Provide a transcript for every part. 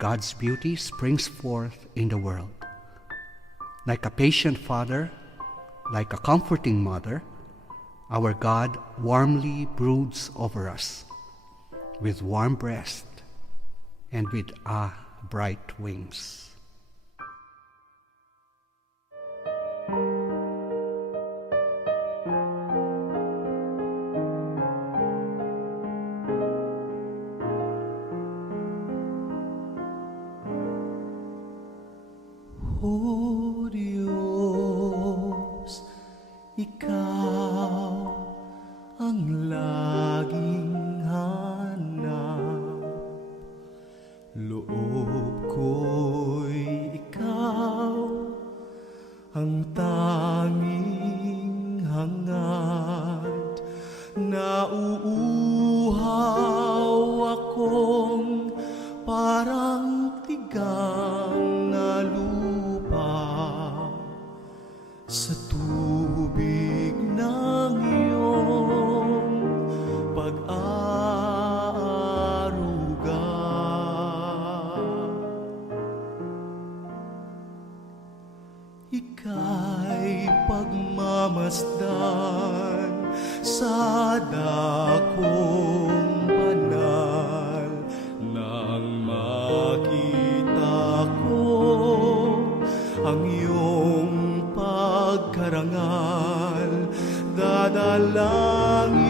God's beauty springs forth in the world. Like a patient father, like a comforting mother, our God warmly broods over us with warm breast and with ah bright wings. O Diyos, Ikaw ang laging hanap. Loob ko'y Ikaw ang tanging hangad. Nauuhaw pag-aaruga. Ika'y pagmamasdan sa dakong banal nang makita ko ang iyong pagkarangal dadalangin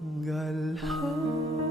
Galhan